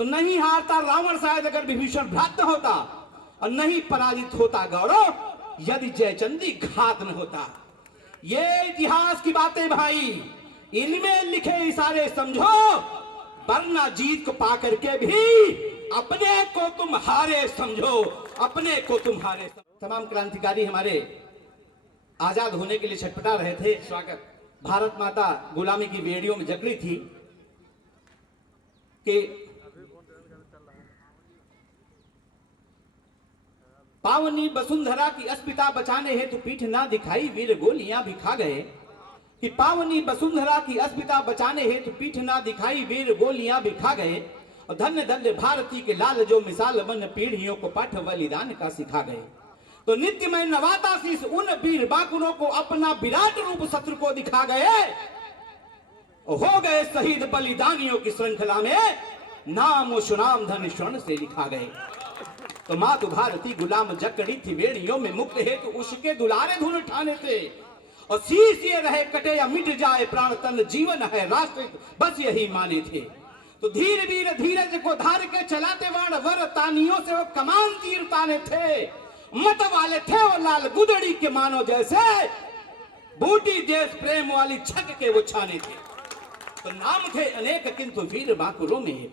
तो नहीं हारता रावण शायद अगर विभीषण भ्रात होता, और नहीं पराजित होता गौरव यदि जयचंदी घात न होता। ये इतिहास की बातें भाई, इनमें लिखे इशारे समझो, वरना जीत को पाकर के भी अपने को तुम हारे समझो, अपने को तुम हारे समझो। तमाम क्रांतिकारी हमारे आजाद होने के लिए छटपटा रहे थे। स्वागत। भारत माता गुलामी की बेड़ियों में जकड़ी थी कि पावनी वसुंधरा की अस्मिता बचाने हेतु पीठ ना दिखाई, वीर गोलियां भी खा गए। कि पावनी वसुंधरा की अस्मिता बचाने हेतु पीठ ना दिखाई, वीर गोलियां भी खा गए। और धन्य धन्य भारती के लाल जो मिसाल बन पीढ़ियों को पाठ बलिदान का सिखा गए। तो नित्य में नवाता शीश उन वीर बाकुरों को अपना विराट रूप शत्रु को दिखा गए। हो गए शहीद बलिदानियों की श्रृंखला में, नाम और सुनाम धन स्वर्ण से लिखा गए। तो मातु भारती गुलाम जकड़ी थी बेड़ियों में मुक्त है, तो उसके दुलारे धुन ठाने थे। और शीश ये रहे कटे या मिट जाए प्राण तन, जीवन है राष्ट्र बस यही माने थे। तो धीर वीर धीरज को धार के चलाते वाण वर तानियों से वो कमान तीर ताने थे। मत वाले थे वो लाल गुदड़ी के मानो जैसे, बूटी देश प्रेम वाली छक के वो छाने थे। तो नाम थे अनेक किंतु वीर बाकुरों में,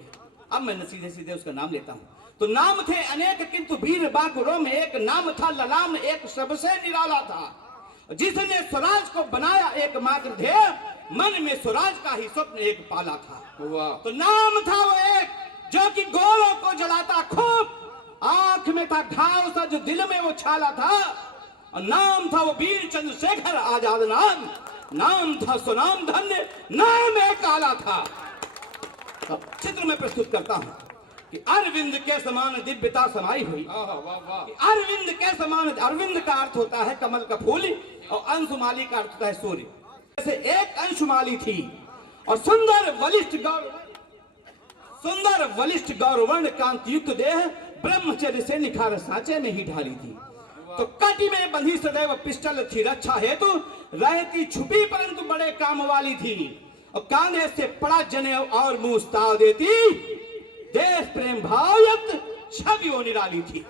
अब मैं सीधे सीधे उसका नाम लेता हूं। तो नाम थे अनेक किंतु वीर बाकुरों में एक नाम था ललाम, एक सबसे निराला था। जिसने स्वराज को बनाया एकमात्र ध्येय, मन में स्वराज का ही स्वप्न एक पाला था। तो नाम था वो एक जो कि गोलों को जलाता खूब, आंख में था घाव सा जो दिल में वो छाला था। और नाम था वो वीर चंद्रशेखर आजाद नाम, नाम था सुनाम धन्य, नाम एक आला था। अब चित्र में प्रस्तुत करता हूं कि अरविंद के समान दिव्यता समाई हुई। अरविंद के समान, अरविंद का अर्थ होता है कमल का फूल, और अंशुमाली का अर्थ होता है सूर्य। जैसे एक अंशुमाली थी और सुंदर वलिष्ठ गौरवर्ण कांति युक्त देह ब्रह्मचर्य से निखार सांचे में ही ढाली थी। तो कटी में बंधी सदैव पिस्टल थी, रक्षा हेतु रहती छुपी परंतु बड़े काम वाली थी। और कांधे से पड़ा जनेऊ और मुंह ताव देती, देश प्रेम भावयुक्त छवि वो निराली थी।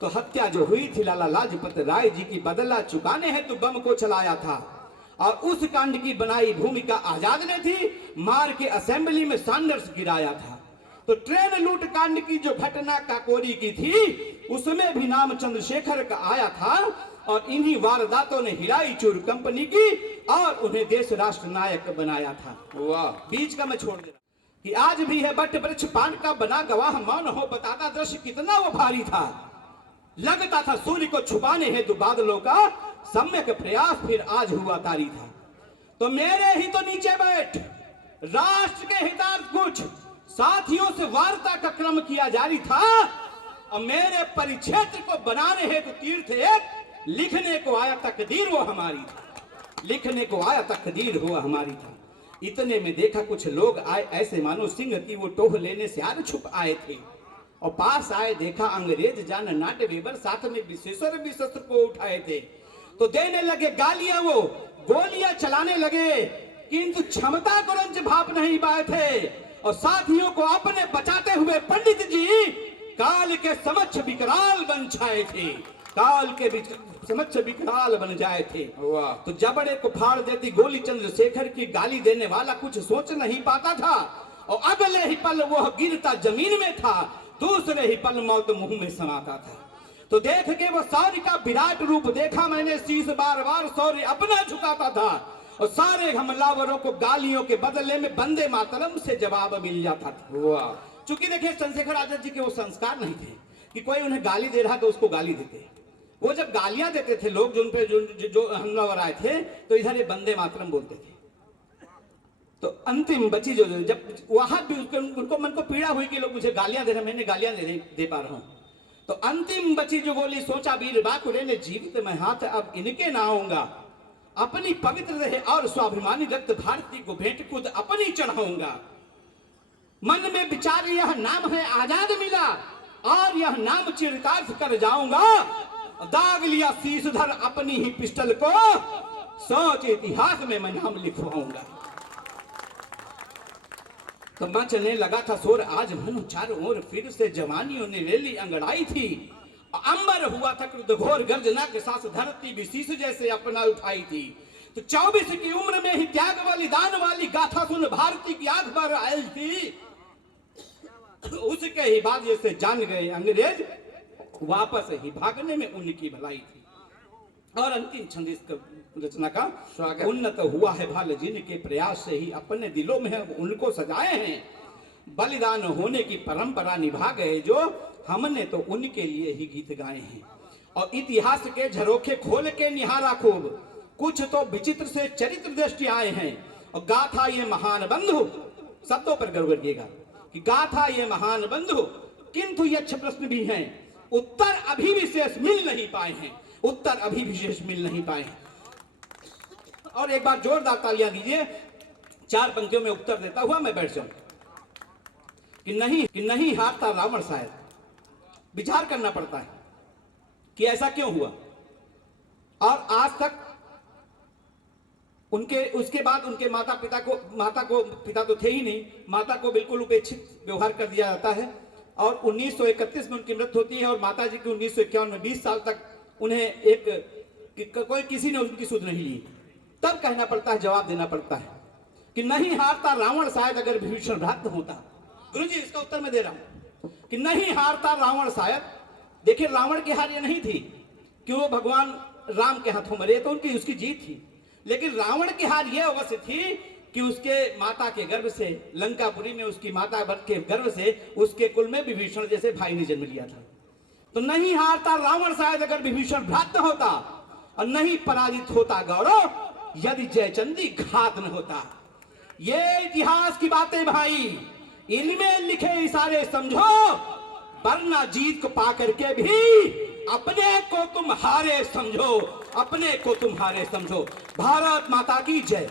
तो हत्या जो हुई थी लाला लाजपत राय जी की बदला चुकाने हेतु बम को चलाया था। और उस कांड की बनाई भूमिका आजाद ने थी, मार के असेंबली में सैंडर्स गिराया था। तो ट्रेन लूट कांड की जो घटना काकोरी की थी, उसमें भी नाम चंद्रशेखर का आया था। और इन्हीं वारदातों ने हिलाई चूर कंपनी की और उन्हें देश राष्ट्र नायक बनाया था। बीच का मैं छोड़ दे रहा कि आज भी है बट वृक्ष पान का बना गवाह, मौन हो बताता दृश्य कितना वो भारी था। लगता था सूर्य को छुपाने हेतु बादलों का सम्यक प्रयास फिर आज हुआ तारी था। तो मेरे ही तो नीचे बैठ राष्ट्र के हितार्थ कुछ साथियों से वार्ता का क्रम किया जारी था। और मेरे परिक्षेत्र को बनाने हेतु तीर्थ एक लिखने को आया तकदीर वो हमारी था, लिखने को आया तकदीर हुआ हमारी था। इतने में देखा कुछ लोग आए ऐसे मानो सिंह की वो टोह लेने से आर छुप आए थे। और पास आए देखा अंग्रेज जान नाट्य वेबर, साथ में विशेषर भी शस्त्र को उठाए थे। तो देने लगे गालियां, वो गोलियां चलाने लगे, किंतु क्षमता को रंज भाप नहीं पाए थे। और साथियों को अपने बचाते हुए पंडित जी काल के समक्ष विकराल बन छाए थे, काल के समक्ष विकराल बन जाए थे। तो जबड़े को फाड़ देती गोली चंद्रशेखर की, गाली देने वाला कुछ सोच नहीं पाता था। और अगले ही पल वह गिरता जमीन में था, दूसरे ही पल मौत मुंह में समाता था। तो देख के वो शौर्य का विराट रूप देखा मैंने, शीश बार बार शौर्य अपना झुकाता था। और सारे हमलावरों को गालियों के बदले में वंदे मातरम से जवाब मिल जाता था। चूंकि देखिए चंद्रशेखर आजाद जी के वो संस्कार नहीं थे कि कोई उन्हें गाली दे रहा तो उसको गाली देते। वो जब गालियां देते थे लोग जो हमलावर आए थे, तो इधर ये वंदे मातरम बोलते थे। तो अंतिम बची जो जब वहां भी उनको मन को पीड़ा हुई कि लोग मुझे गालियां दे रहे, मैंने गालियां दे पा रहा हूं। तो अंतिम बची जो गोली, सोचा वीर बाकुरे ने जीवित मैं हाथ अब इनके ना आऊंगा, अपनी पवित्र रहे और स्वाभिमानी रक्त भारती को भेंट खुद अपनी चढ़ाऊंगा। मन में विचार यह नाम है आजाद मिला, और यह नाम चरितार्थ कर जाऊंगा। दाग लिया शीशधर अपनी ही पिस्टल को, सोच इतिहास में मैं नाम लिखवाऊंगा। तो मचने लगा था शोर, आज मन चारों ओर फिर से जवानियों ने ले ली अंगड़ाई थी। अंबर हुआ था क्रोध गर्जना के साथ, धरती भी शीश जैसे अपना उठाई थी। तो 24 की उम्र में ही त्याग वाली दान वाली गाथा सुन भारती की आंख भर आई थी। उसके ही बाद जैसे जान गए अंग्रेज, वापस ही भागने में उनकी भलाई थी। और अंतिम छंद इस रचना का स्वागत। उन्नत हुआ है भाल जिनके प्रयास से ही अपने दिलों में उनको सजाए हैं। बलिदान होने की परंपरा निभा गए जो, हमने तो उनके लिए ही गीत गाए हैं। और इतिहास के झरोखे खोल के निहारा खूब, कुछ तो विचित्र से चरित्र दृष्टि आए हैं। और गाथा ये महान बंधु, शब्दों पर गौर करिएगा कि गाथा ये महान बंधु, किंतु यक्ष प्रश्न भी हैं, उत्तर अभी विशेष मिल नहीं पाए हैं। उत्तर अभी विशेष मिल नहीं पाए हैं। और एक बार जोरदार तालियां दीजिए। 4 पंक्तियों में उत्तर देता हुआ मैं बैठ जाऊं कि नहीं हारता रावण शायद। विचार करना पड़ता है कि ऐसा क्यों हुआ। और आज तक उसके बाद उनके माता को पिता तो थे ही नहीं, माता को बिल्कुल उपेक्षित व्यवहार कर दिया जाता है। और 1931 में उनकी मृत्यु होती है। और माता जी की 1951 में 20 साल तक उन्हें कोई किसी ने उनकी सुध नहीं ली। तब कहना पड़ता है, जवाब देना पड़ता है कि नहीं हारता रावण शायद अगर विभीषण भ्रात होता। गुरु जी इसका उत्तर मैं दे रहा हूं कि नहीं हारता रावण शायद। देखिए रावण की हार ये नहीं थी कि वो भगवान राम के हाथों मरे, तो उनकी उसकी जीत थी। लेकिन रावण की हार यह अवश्य थी कि उसके माता के गर्भ से, लंकापुरी में उसकी माता के गर्भ से उसके कुल में विभीषण जैसे भाई ने जन्म लिया था। तो नहीं हारता रावण शायद अगर विभीषण भ्रात होता, और नहीं पराजित होता गौरव यदि जयचंदी घात न होता। ये इतिहास की बातें भाई, इनमें लिखे इशारे समझो, वरना जीत को पाकर के भी अपने को तुम हारे समझो, अपने को तुम हारे समझो। भारत माता की जय।